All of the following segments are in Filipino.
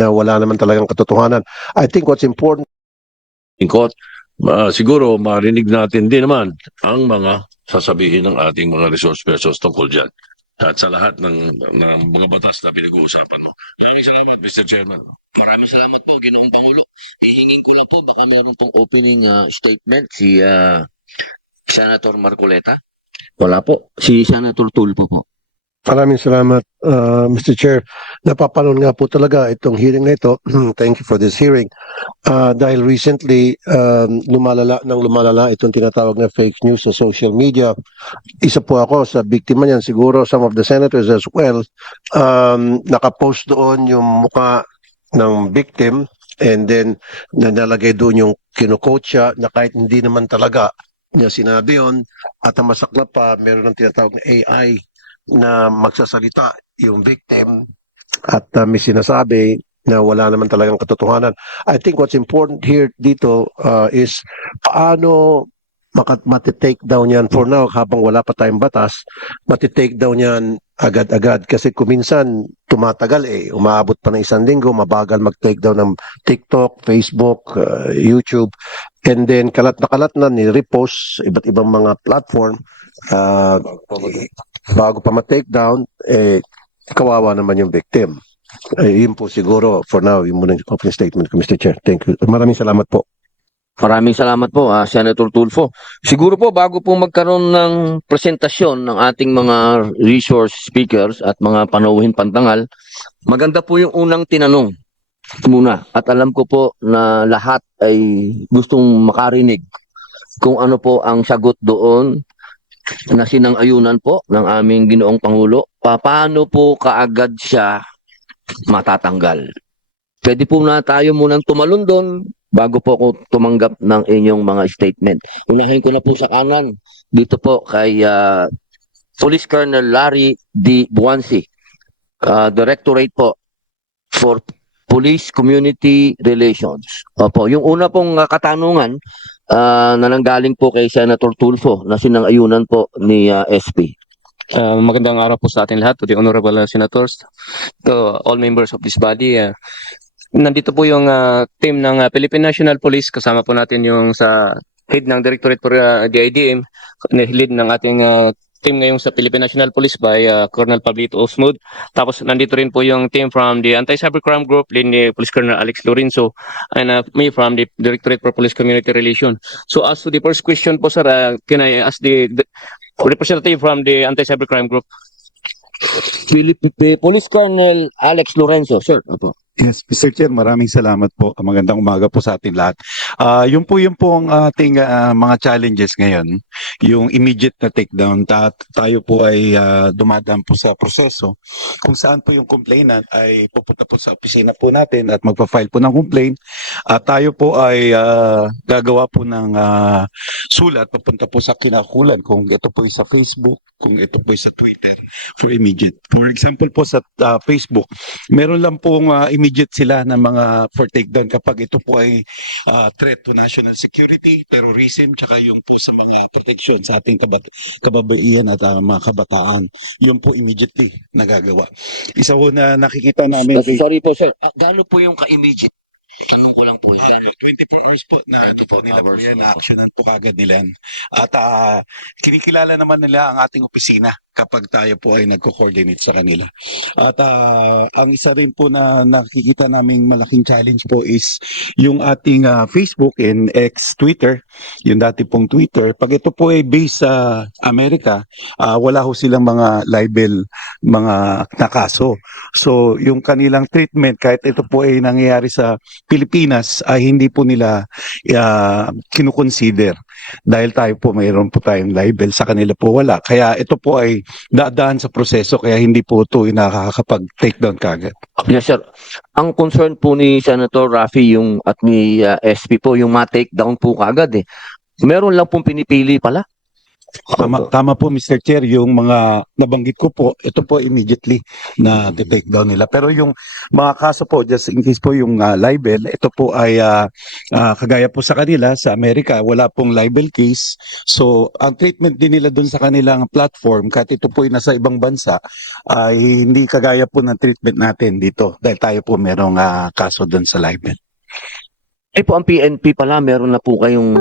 na wala naman talagang katotohanan. I think what's important Ingkot, siguro marinig natin din naman ang mga sasabihin ng ating mga resource persons tungkol dyan. At sa lahat ng mga batas na pinag-uusapan mo. Maraming salamat, Mr. Chairman. Maraming salamat po, Ginoong Pangulo. Hihingin ko lang po, baka meron pong opening statement si Senator Marcoleta. Wala po. Si Senator Tulfo po. Maraming salamat, Mr. Chair. Napapanood nga po talaga itong hearing na ito. Thank you for this hearing. Dahil recently, lumalala itong tinatawag na fake news sa social media. Isa po ako sa biktima niyan. Siguro some of the senators as well. Nakapost doon yung mukha ng victim and then nalagay doon yung kinukote siya na kahit hindi naman talaga niya sinabi yun. At ang masaklap pa, meron ng tinatawag na AI na magsasalita yung victim at may sinasabi na wala naman talagang katotohanan. I think what's important here dito is paano matitake down yan for now habang wala pa tayong batas, matitake down yan agad-agad kasi kuminsan tumatagal umaabot pa ng 1 linggo, mabagal mag-take down ng TikTok, Facebook, YouTube, and then kalat na ni-repost iba't ibang mga platform bago pa ma-take down, kawawa naman yung victim. Yun po siguro for now, yung muna yung opening statement ko, Mr. Chair. Thank you. Maraming salamat po. Maraming salamat po, Senator Tulfo. Siguro po, bago po magkaroon ng presentasyon ng ating mga resource speakers at mga panauhin pantangal, maganda po yung unang tinanong muna. At alam ko po na lahat ay gustong makarinig kung ano po ang sagot doon na sinang-ayunan po ng aming Ginoong Pangulo. Paano po kaagad siya matatanggal? Pwede po na tayo munang tumalon doon bago po ako tumanggap ng inyong mga statement. Unahin ko na po sa kanan. Dito po kay Police Colonel Larry D. Buansi, Directorate po for Police Community Relations. Opo, yung una pong katanungan na nanggaling po kay Senator Tulfo na sinang-ayunan po ni SP. Magandang araw po sa ating lahat, to the honorable senators, to all members of this body. Nandito po yung team ng Philippine National Police, kasama po natin yung sa head ng Directorate for DIDM, lead ng ating team ngayon sa Philippine National Police by Colonel Pablito Osmud. Tapos nandito rin po yung team from the Anti-Cybercrime Group, led ni Police Colonel Alex Lorenzo, and me from the Directorate for Police Community Relations. So as to the first question po, sir, can I ask the representative from the Anti-Cybercrime Group? Police Colonel Alex Lorenzo, sir. Opo. Yes, Mr. Chair, maraming salamat po. Magandang umaga po sa ating lahat. Yung po ang ating mga challenges ngayon, yung immediate na takedown. Tayo po ay dumadaan po sa proseso kung saan po yung complainant ay pupunta po sa opisina po natin at magpa-file po ng complaint. Tayo po ay gagawa po ng sulat papunta po sa kinakulan kung ito po ay sa Facebook, kung ito po ay sa Twitter for immediate. For example po sa Facebook, meron lang pong immediate sila na mga for takedown kapag ito po ay threat to national security, terrorism, tsaka yung po sa mga protection sa ating kababaihan at mga kabataan. Yun po immediately nagagawa. Isa po na nakikita namin. Sorry po, sir. Gaano po yung ka-immediate? Tanong ko lang po. 24 hours po na ano po nila po yan, actionan po kagad nila yan. At kinikilala naman nila ang ating opisina kapag tayo po ay nagko-coordinate sa kanila. At ang isa rin po na nakikita naming malaking challenge po is yung ating Facebook and X Twitter, yung dati pong Twitter. Pag ito po ay based sa Amerika, wala ho silang mga libel, mga nakaso. So yung kanilang treatment, kahit ito po ay nangyayari sa Pilipinas, ay hindi po nila kinukonsider. Dahil tayo po mayroon po tayong libel, sa kanila po wala. Kaya ito po ay dadaan sa proseso, kaya hindi po ito nakakapag-take down kagad. Yes, sir. Ang concern po ni Senator Raffy at ni SP po, yung ma-take down po kagad eh. Meron lang pong pinipili pala. Tama po Mr. Chair, yung mga nabanggit ko po, ito po immediately na take down nila. Pero yung mga kaso po, just in case po yung libel, ito po ay kagaya po sa kanila sa Amerika, wala pong libel case. So ang treatment din nila dun sa kanilang platform, kahit ito po ay nasa ibang bansa, ay hindi kagaya po ng treatment natin dito dahil tayo po merong kaso dun sa libel. Eh po, ang PNP pala, meron na po kayong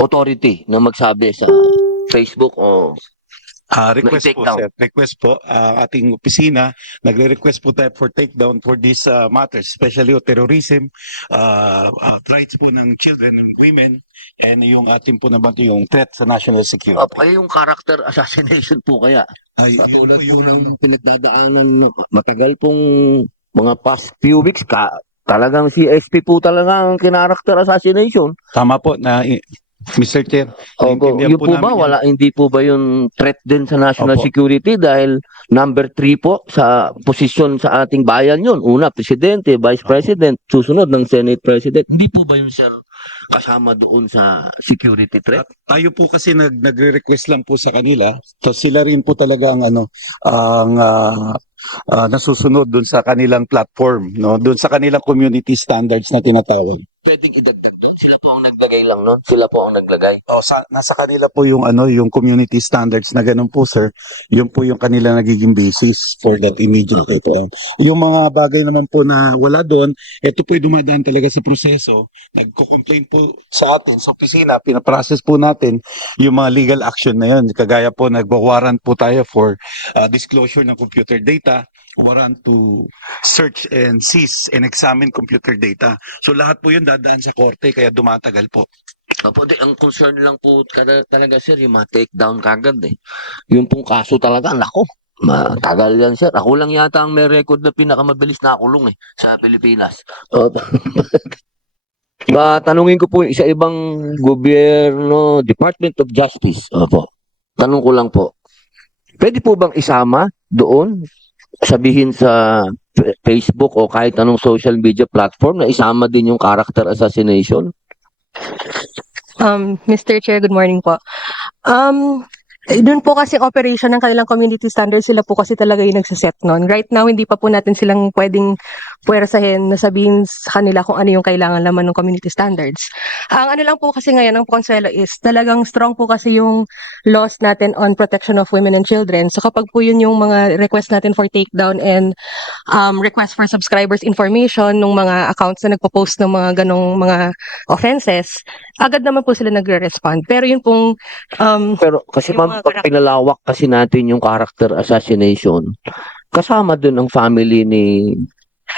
authority na magsabi sa Facebook o Request Na-take po, down. sir. Request po. Ating opisina, nagre-request po tayo for takedown for these matters, especially o terrorism, rights po ng children and women, and yung ating po naman yung threat sa national security. ay yung character assassination po kaya. Ay, Katulad yun po po ng pinagdadaanan na matagal pong mga past few weeks, talagang si SP po talaga ang kinaracter assassination. Tama po na Mr. Chair. naintindihan Yun po ba, namin yan. hindi po ba yung threat din sa national Opo. security dahil number 3 po sa posisyon sa ating bayan yun. Una, Presidente, Vice President, susunod ng Senate President. Hindi po ba yun, sir, kasama doon sa security threat? Tayo po kasi nagre-request lang po sa kanila. So sila rin po talaga ang nasusunod doon sa kanilang platform, no? Doon sa kanilang community standards na tinatawag. Pwedeng idagdag doon. Sila po ang naglagay lang nun. Sila po ang naglagay. Nasa kanila po yung yung community standards na ganun po, sir. Yun po yung kanilang nagiging basis for that immediate takedown. Yung mga bagay naman po na wala doon, ito po yung dumadaan talaga sa proseso. Nagko-complain po sa atin sa opisina, pinaprocess po natin yung mga legal action na yun. Kagaya po nagwa-warrant po tayo for disclosure ng computer data, warrant to search and seize and examine computer data. So lahat po yun dadaan sa korte kaya dumatagal po. Opo, ang concern lang po talaga, sir, yung ma-take down kagad eh. Yung pong kaso talaga, nako, matagal yan, sir. Ako lang yata ang may record na pinakamabilis na kulong eh, sa Pilipinas. Opo. Tanungin ko po sa ibang gobyerno, Department of Justice. Opo. Tanong ko lang po. Pwede po bang isama doon, sabihin sa Facebook o kahit anong social media platform na isama din yung character assassination? Mr. Chair, good morning po. Doon po kasi operation ng kanilang community standards, sila po kasi talaga yung nagsaset nun. Right now, hindi pa po natin silang pwedeng puwersahin na sabihin sa kanila kung ano yung kailangan laman ng community standards. Ang ano lang po kasi ngayon, ang Consuelo is talagang strong po kasi yung laws natin on protection of women and children. So kapag po yun yung mga request natin for takedown and request for subscribers information ng mga accounts na nagpo-post ng mga ganong mga offenses, agad naman po sila nagre-respond. Pero yun pong Pero kasi Yung ma'am, mga pag pinalawak kasi natin yung character assassination, kasama din ang family ni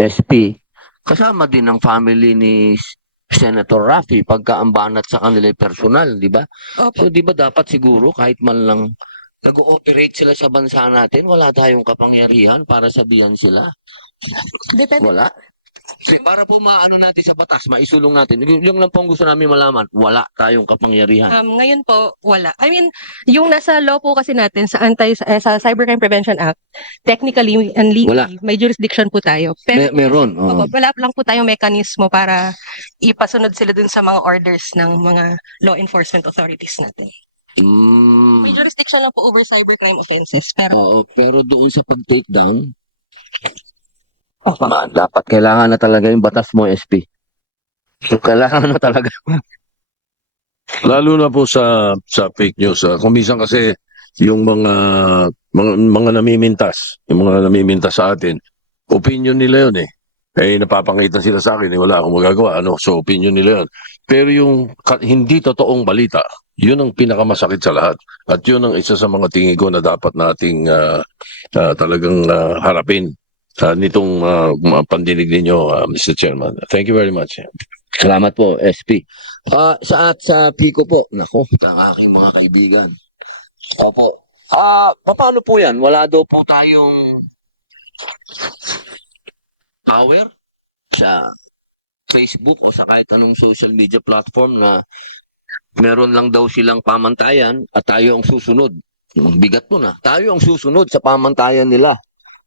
SP, kasama din ang family ni Senator Raffy pagkaambanat sa kanila personal, di ba? Opo. So di ba dapat siguro kahit man lang nag-ooperate sila sa bansa natin, wala tayong kapangyarihan para sabihan sila? Depende. Wala. Para po maano natin sa batas, maisulong natin. Yung lang po ang gusto namin malaman, wala tayong kapangyarihan. Ngayon po, wala. I mean, yung nasa law po kasi natin sa sa Cybercrime Prevention Act, technically and legally, may jurisdiction po tayo. Pero Meron. Oo. wala lang po tayong mekanismo para ipasunod sila dun sa mga orders ng mga law enforcement authorities natin. May jurisdiction lang po over cybercrime offenses. Pero Pero doon sa pag-takedown, dapat kailangan na talaga yung batas mo, SP. Kailangan na talaga. Lalo na po sa fake news. Kung minsan kasi yung mga namimintas, yung mga namimintas sa atin, opinion nila yun eh. Napapangitan sila sa akin, wala akong magagawa. So opinion nila yun. Pero yung hindi totoong balita, yun ang pinakamasakit sa lahat. At yun ang isa sa mga tingin ko na dapat nating talagang harapin nitong pandinig ninyo, Mr. Chairman. Thank you very much. Salamat po, SP. Sa Pico po, nako, ang aking mga kaibigan. Opo. Paano po yan? Wala daw po tayong power sa Facebook o sa kahit anong social media platform na meron lang daw silang pamantayan at tayo ang susunod. Bigat po na. Tayo ang susunod sa pamantayan nila.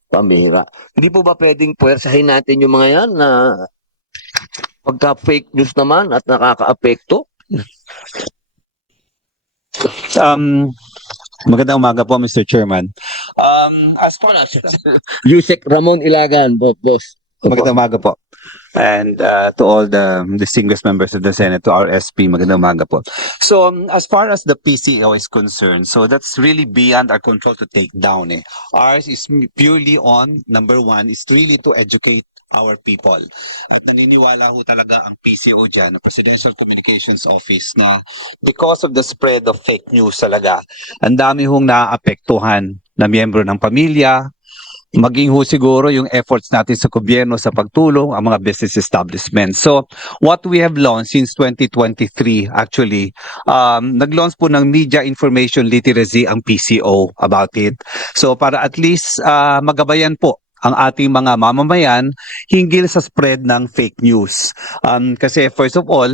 Pambihira. Hindi po ba pwedeng puwersahin natin yung mga yan na pagka fake news naman at nakaka-apekto? Magandang umaga po, Mr. Chairman. As far as Yusek Ramon Ilagan, boss. magandang umaga po. And to all the distinguished members of the Senate, to our SP, magandang umaga po. So, as far as the PCO is concerned, so that's really beyond our control to take down. Ours is purely on, number one, is really to educate our people. At naniniwala ho talaga ang PCO dyan, ang Presidential Communications Office, na because of the spread of fake news talaga, ang dami hong naaapektuhan na miyembro ng pamilya, maging ho siguro yung efforts natin sa gobyerno sa pagtulong ang mga business establishments. So, what we have launched since 2023, actually, nag-launch po ng Media Information Literacy ang PCO about it. So, para at least magabayan po ang ating mga mamamayan hinggil sa spread ng fake news. Kasi first of all,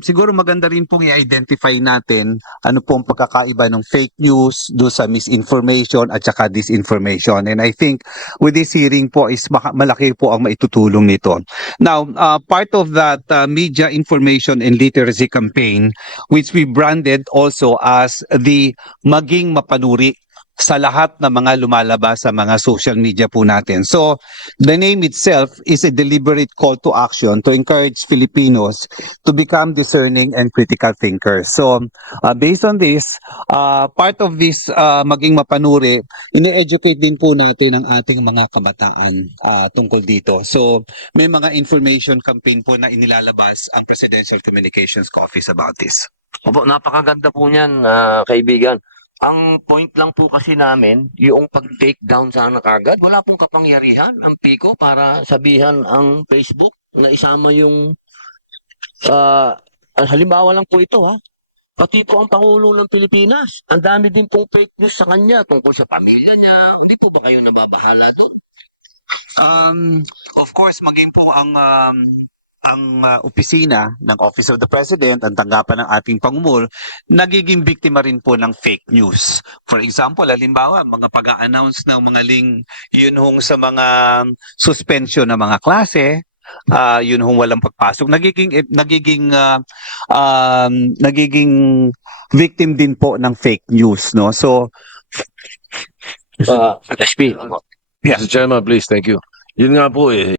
siguro maganda rin pong i-identify natin ano pong pagkakaiba ng fake news do sa misinformation at saka disinformation. And I think with this hearing po is malaki po ang maitutulong nito. Now, part of that media information and literacy campaign, which we branded also as the Maging Mapanuri sa lahat ng mga lumalabas sa mga social media po natin. So, the name itself is a deliberate call to action to encourage Filipinos to become discerning and critical thinkers. So, based on this, part of this Maging Mapanuri, ine-educate din po natin ang ating mga kabataan tungkol dito. So, may mga information campaign po na inilalabas ang Presidential Communications Office about this. Opo, napakaganda po niyan, kaibigan. Ang point lang po kasi namin, yung pag-take down sana kagad, wala pong kapangyarihan ang PICO para sabihan ang Facebook na isama yung halimbawa lang po ito, ha. Pati po ang Pangulo ng Pilipinas. Ang dami din pong fake news sa kanya tungkol sa pamilya niya. Hindi po ba kayo nababahala doon? Of course, maging po ang opisina ng Office of the President, ang tanggapan ng ating Pangulo, nagiging biktima rin po ng fake news. For example, halimbawa, mga pag-a-announce ng mga link, yun hong sa mga suspension ng mga klase, yun hong walang pagpasok, nagiging victim din po ng fake news, no? So, SP. Mr. Chairman, please, thank you. Yun nga po